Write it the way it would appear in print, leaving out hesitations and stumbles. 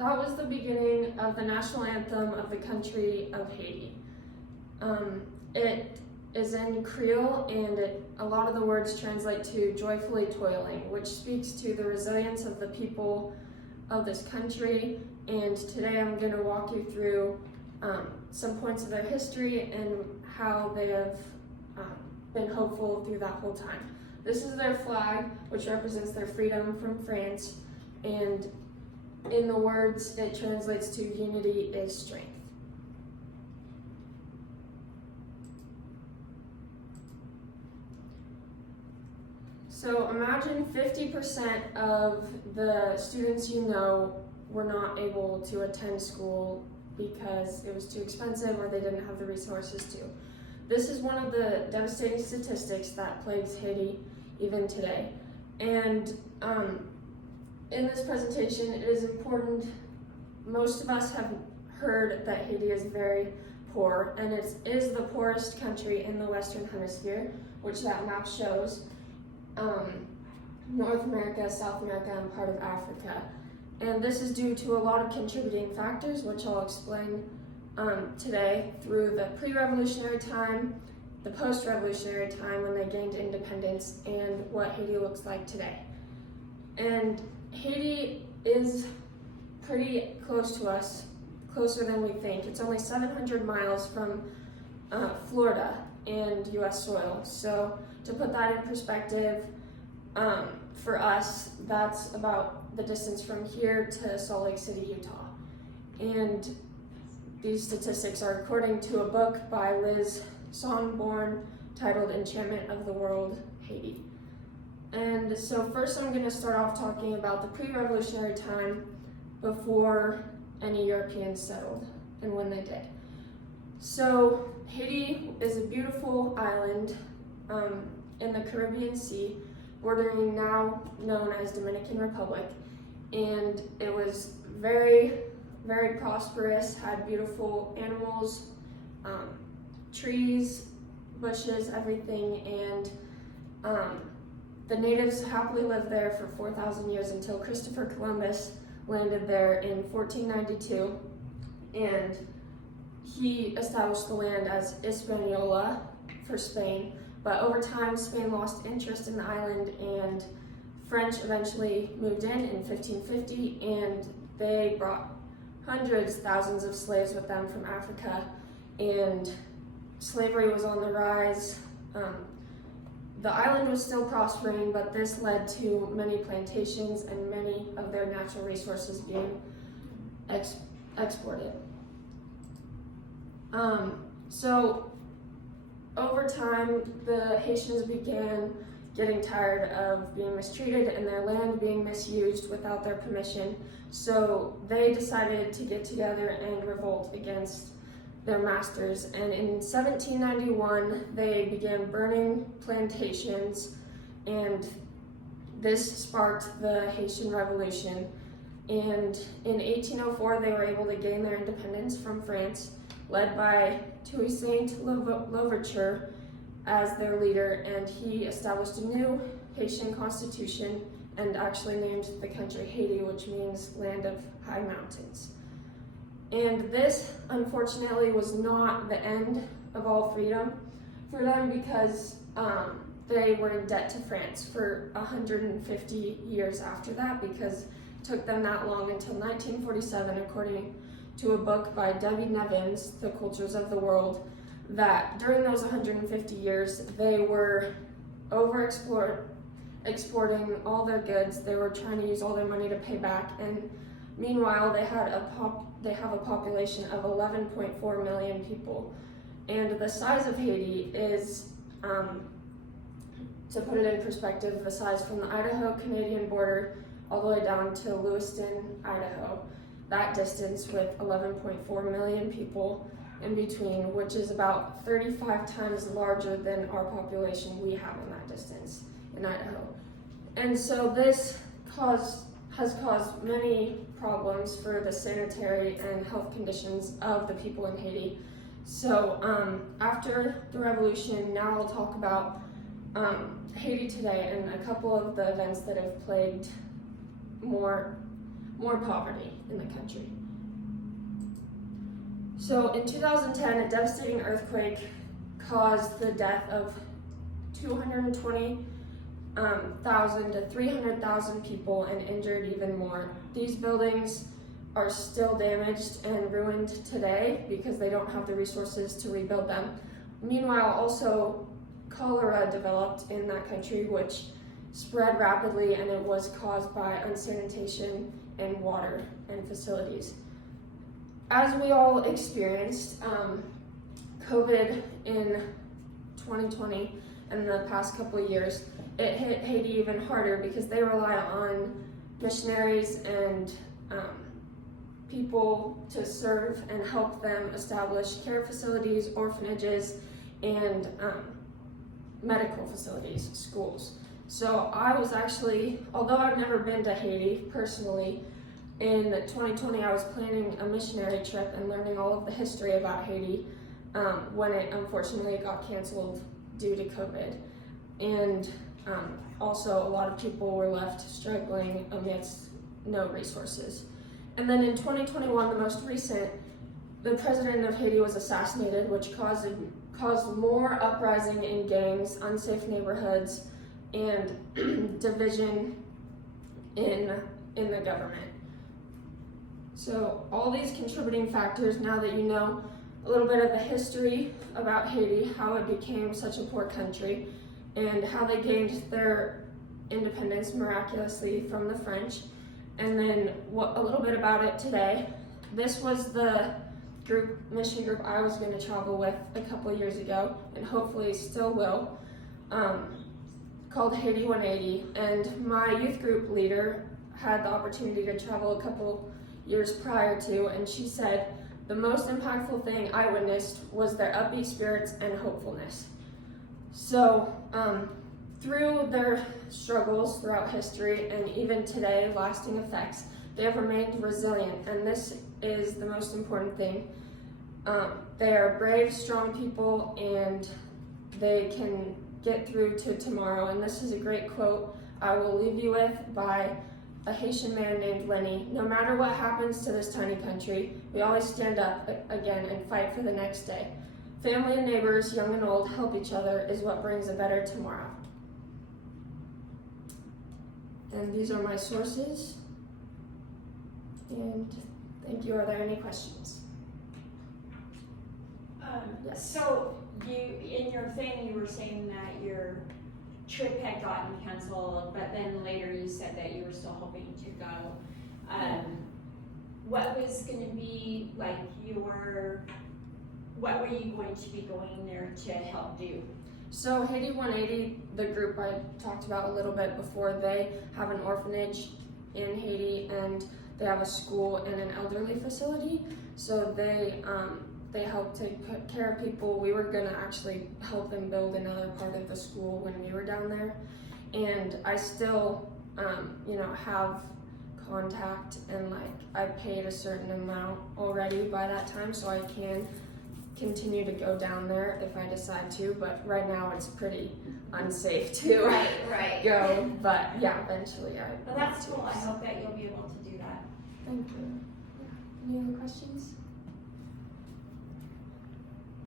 that was the beginning of the national anthem of the country of Haiti. It is in Creole, and a lot of the words translate to joyfully toiling, which speaks to the resilience of the people of this country. And today I'm going to walk you through some points of their history and how they have been hopeful through that whole time. This is their flag, which represents their freedom from France, and in the words, it translates to unity is strength. So imagine 50% of the students you know were not able to attend school because it was too expensive or they didn't have the resources to. This is one of the devastating statistics that plagues Haiti even today. And in this presentation, it is important, most of us have heard that Haiti is very poor, and it is the poorest country in the Western Hemisphere, which that map shows. North America, South America, and part of Africa. And this is due to a lot of contributing factors, which I'll explain today through the pre-revolutionary time, the post-revolutionary time when they gained independence, and what Haiti looks like today. And Haiti is pretty close to us, closer than we think. It's only 700 miles from Florida and US soil. So to put that in perspective, for us, that's about the distance from here to Salt Lake City, Utah. And these statistics are according to a book by Liz Sonborn titled Enchantment of the World, Haiti. And so first I'm going to start off talking about the pre-revolutionary time before any Europeans settled and when they did. So Haiti is a beautiful island in the Caribbean Sea, bordering now known as Dominican Republic, and it was very, very prosperous, had beautiful animals, trees, bushes, everything, and the natives happily lived there for 4,000 years until Christopher Columbus landed there in 1492, and he established the land as Hispaniola for Spain. But over time, Spain lost interest in the island, and French eventually moved in 1550, and they brought hundreds, thousands of slaves with them from Africa, and slavery was on the rise. The island was still prospering, but this led to many plantations and many of their natural resources being exported. So over time, the Haitians began getting tired of being mistreated and their land being misused without their permission. So they decided to get together and revolt against their masters. And in 1791, they began burning plantations, and this sparked the Haitian Revolution. And in 1804, they were able to gain their independence from France, led by Toussaint Louverture as their leader, and he established a new Haitian constitution and actually named the country Haiti, which means land of high mountains. And this, unfortunately, was not the end of all freedom for them, because they were in debt to France for 150 years after that, because it took them that long until 1947, according to a book by Debbie Nevins, The Cultures of the World, that during those 150 years, they were exporting all their goods. They were trying to use all their money to pay back, and meanwhile, they have a population of 11.4 million people. And the size of Haiti is, to put it in perspective, the size from the Idaho-Canadian border all the way down to Lewiston, Idaho. That distance with 11.4 million people in between, which is about 35 times larger than our population we have in that distance in Idaho. And so this has caused many problems for the sanitary and health conditions of the people in Haiti. So after the revolution, now I'll talk about Haiti today and a couple of the events that have plagued more more poverty in the country. So in 2010, a devastating earthquake caused the death of 220,000 to 300,000 people and injured even more. These buildings are still damaged and ruined today because they don't have the resources to rebuild them. Meanwhile, also cholera developed in that country, which spread rapidly, and it was caused by unsanitation and water and facilities. As we all experienced, COVID in 2020 and the past couple of years, it hit Haiti even harder because they rely on missionaries and people to serve and help them establish care facilities, orphanages, and medical facilities, schools. So I was actually, although I've never been to Haiti personally, in 2020 I was planning a missionary trip and learning all of the history about Haiti when it unfortunately got canceled due to COVID. And also a lot of people were left struggling amidst no resources. And then in 2021, the most recent, the president of Haiti was assassinated, which caused more uprising in gangs, unsafe neighborhoods, and division in the government. So all these contributing factors, now that you know a little bit of the history about Haiti, how it became such a poor country, and how they gained their independence miraculously from the French, and then a little bit about it today. This was the mission group I was going to travel with a couple years ago, and hopefully still will, called Haiti 180. And my youth group leader had the opportunity to travel a couple years prior to, and she said the most impactful thing I witnessed was their upbeat spirits and hopefulness. So through their struggles throughout history and even today, lasting effects, they have remained resilient, and this is the most important thing. They are brave, strong people, and they can get through to tomorrow. And this is a great quote I will leave you with by a Haitian man named Lenny. No matter what happens to this tiny country, we always stand up again and fight for the next day. Family and neighbors, young and old, help each other is what brings a better tomorrow. And these are my sources. And thank you. Are there any questions? Yes. So in your thing, you were saying that your trip had gotten canceled, but then later you said that you were still hoping to go. What was going to be like what were you going to be going there to help do? So Haiti 180, the group I talked about a little bit before, they have an orphanage in Haiti, and they have a school and an elderly facility. So they help take care of people. We were gonna actually help them build another part of the school when we were down there. And I still, have contact, and I paid a certain amount already by that time, so I can continue to go down there if I decide to, but right now it's pretty unsafe to right. go, but yeah, eventually Well, that's cool. I hope that you'll be able to do that. Thank you. Any other questions?